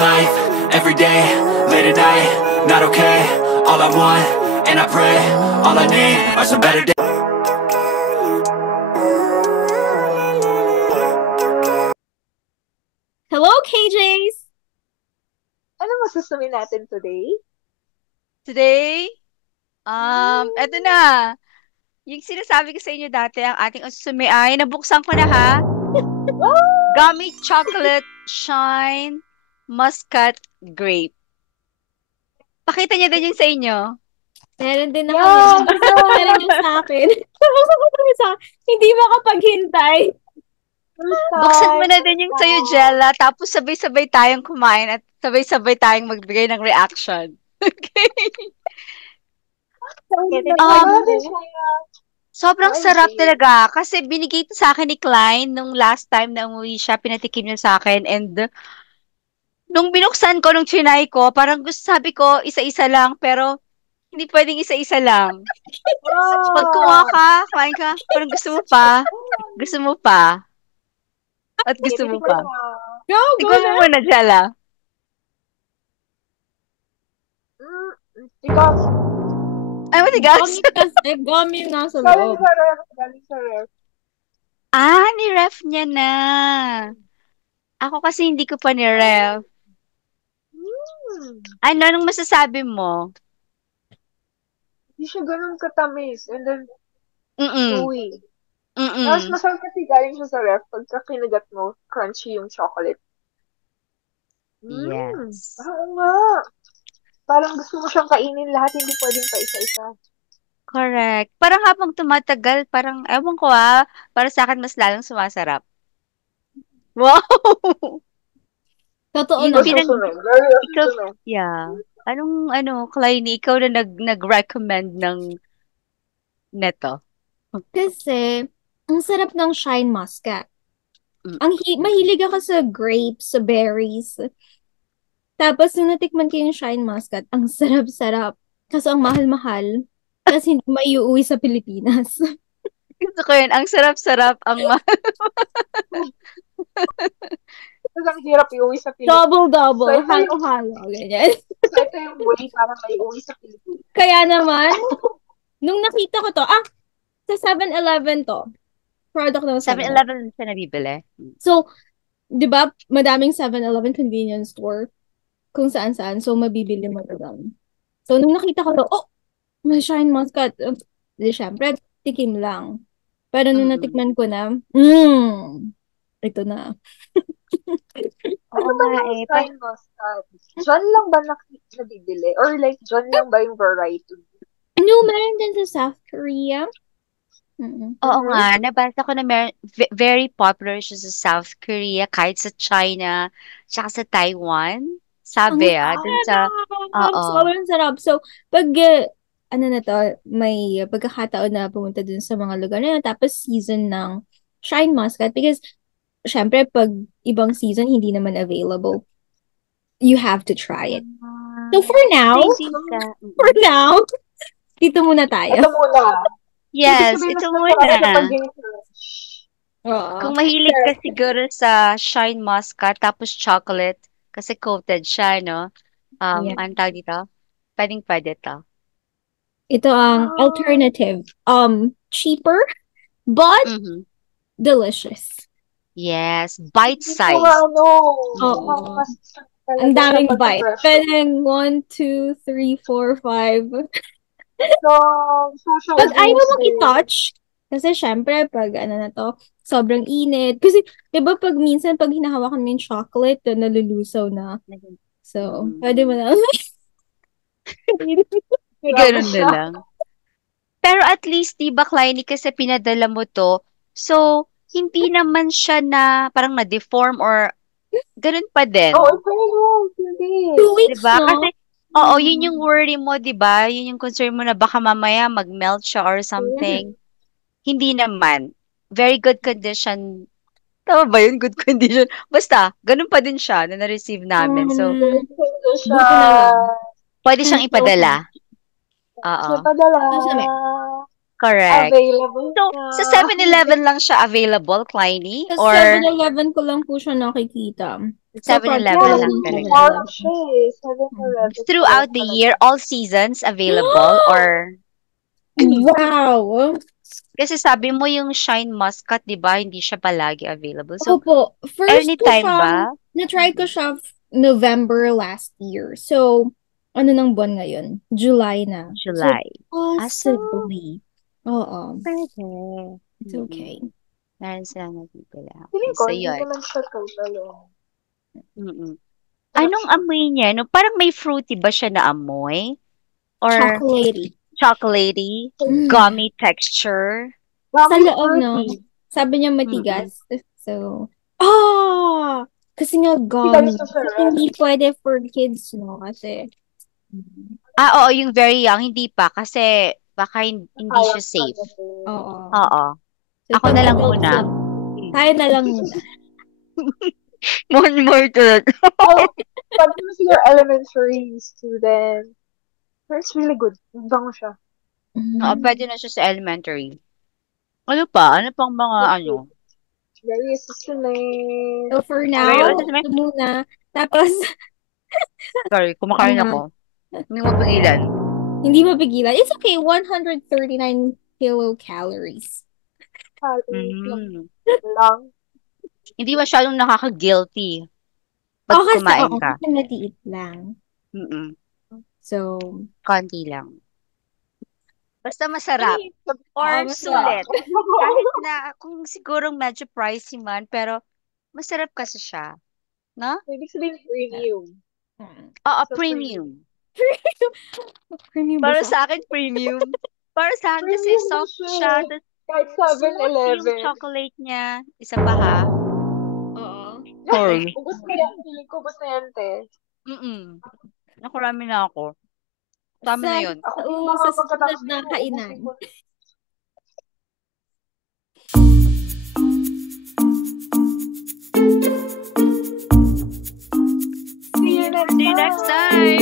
life, every day, late at night, not okay. All I want, and I pray, all I need are some better days. Hello, KJs! Ano masusumin natin today? Today, eto na. Yung sinasabi ko sa inyo dati, ang ating ususume ay nabuksan ko na ha. Gummy Chocolate Shine Muscat Grape. Pakita niyo din yung sa inyo. Meron din ako. Nabuksan ko rin yung sa akin. Nabuksan ko rin sa akin. Hindi makapaghintay. Buksan mo na din yung sa'yo, Jella. Tapos sabay-sabay tayong kumain at sabay-sabay tayong magbigay ng reaction. Okay? Sobrang sarap talaga. Kasi binigay ito sa akin ni Klein nung last time na umuwi siya. Pinatikim niya sa akin. And nung binuksan ko, nung trinay ko, parang sabi ko, isa-isa lang. Pero hindi pwedeng isa-isa lang. Pag kumuha ka, kumain ka, parang gusto mo pa. Gusto mo pa. At gusto mo pa. Go Tignan mo na! muna, Jella. Ikaw, Ay, matigas. Gummy kasi, gummy nasa galing loob. sa ref, galing sa ref. Ni-ref niya na. Ako kasi hindi ko pa ni-ref. Ano, anong masasabi mo? Hindi siya ganun katamis. And then, Mm-mm. chewy. Mm-mm. Tapos masarap kasi galing siya sa ref. Pagka kinagat mo, crunchy yung chocolate. Yes. Oo nga. Parang gusto mo siyang kainin lahat, hindi pwedeng pa isa-isa. Correct. Parang habang tumatagal, parang, ewan ko para sa akin mas lalong sumasarap. Wow! Totoo Yung na. Masusunod. Very Ikaw, masusunod. yeah. Kleiny, ikaw na nag-recommend neto. Kasi, ang sarap ng Shine Muscat. Mm. Mahilig ako sa grapes, sa berries. Tapos, nung natikman ko yung Shine Muscat, ang sarap-sarap. Kaso, ang mahal-mahal. Kasi hindi maiuwi sa Pilipinas. Gusto ko yun. Ang sarap-sarap, ang Tapos ang hirap iuwi sa Pilipinas. Double-double. So, ito yung- Halo-halo. Ganyan. So, ito yung way para may uwi sa Pilipinas. Kaya naman, nung nakita ko to, sa 7-Eleven to. Product ng 7-Eleven. 7-Eleven siya nabibili. So, di ba, madaming 7-Eleven convenience store kung saan-saan. So, mabibili mo to doon. So, nung nakita ko to, may Shine Muscat. Di, syempre, tikim lang. Pero nung natikman ko na, ito na. Ano ba yung Shine Muscat? Diyan lang ba nabibili? Or like, diyan lang ba yung variety? Ano, meron din sa South Korea. Oo nga, nabasa ko na very popular siya sa South Korea, kahit sa China, tsaka sa Taiwan. Sabi dun sa, oo. Sobrang sarap. So, pag, ano na to, may pagkakataon na pumunta dun sa mga lugar na yun, tapos season ng Shine Muscat, because, syempre, pag ibang season, hindi naman available. You have to try it. So, for now, dito muna tayo. Ito muna. Yes, Ibig sabihin, ito mas masarap muna. kapag ginfresh. Kung mahilig ka siguro sa Shine Muscat, tapos chocolate, kasi coated siya, no? Yeah. Anong tawag dito? Pwede to. Ito ang alternative. Cheaper, but delicious. Yes, bite size. Oo. Ang daming bite. Pwedeng 1, 2, 3, 4, 5. Pag ayaw mo i-touch, kasi syempre, pag ano na to, sobrang init. Kasi, di ba pag minsan, pag hinahawakan mo yung chocolate, nalulusaw na. So, pwede mo na. Ganun na lang. Pero at least, di ba, Kleiny, kasi pinadala mo to, so, hindi naman siya na parang na-deform or ganun pa din. Hindi. 2 weeks, Diba? no? Kasi, yun yung worry mo, diba? Yun yung concern mo na baka mamaya mag-melt siya or something. Hindi naman. Very good condition. Tama ba yun? Good condition. Basta, ganun pa din siya na na-receive namin. So, buti na lang. pwede siyang ipadala. Oo. Correct. Available So, sa 7-Eleven lang siya available, Kleiny? Sa Or 7-Eleven ko lang po siya nakikita. So, 7-Eleven Yeah, lang ng talaga. March 7-Eleven. siya eh. 7-Eleven pa Throughout lang the talaga. year, all seasons available or Wow! kasi sabi mo yung Shine Muscat, 'di ba? Hindi siya palagi available. So, Opo. First ko anytime siyang, ba? na-try ko siya November last year. So, ano nang buwan ngayon? July na. So, July. So, possibly. Oo. pwede. It's okay. Meron silang nabibili. Okay, Feeling ko, so hindi yun. naman siya total. Mm-mm. Sarap Anong siya. amoy niya? No, parang may fruity ba siya na amoy? Or Chocolatey. chocolatey? Gummy texture? Sa Gummy loob, no? fruity. Sabi niya Mm-mm. matigas. So, kasi nga Matigas gummy. na So, sarap. hindi pwede for kids, no? Kasi, Oo, yung very young, hindi pa. Kasi baka hindi siya Sayang pa safe. kasi. oo. Oo. So, Ako pag na lang adult muna. na, tayo na lang muna. More talaga. Oh, pag you're elementary student, it's really good. Ang bango siya. Oo, pwede na siya sa elementary. Ano pa? Ano pang mga ano? Very sustainable. So, for Very now, autism. ito muna. Tapos, Sorry, kumakain ako. Hindi mo pigilan. hindi mapigilan. It's okay. 139 kilocalories. Lang. Hindi masyadong nakaka-guilty pag kumain ka. Kasi maliit lang. Mm-mm. So, Konti lang. Basta masarap. Or masarap. sulit. Kahit na kung sigurong medyo pricey man, pero masarap kasi siya. No? Ibig sabihin premium. Oo, So, premium. Premium ba Para siya? sa akin, premium. Para sa akin kasi Premium soft siya. siya. tas Kahit smooth yung 7-Eleven. chocolate niya. Isa pa ha? Oo. Sorry. Ubus na yan. Feeling ko ubus na yan, te. Nakurami na ako. Tama na yun. Ako din Oo, mga sa pagkatapos susunod na nito, kainan. ubusin ko. See you next time.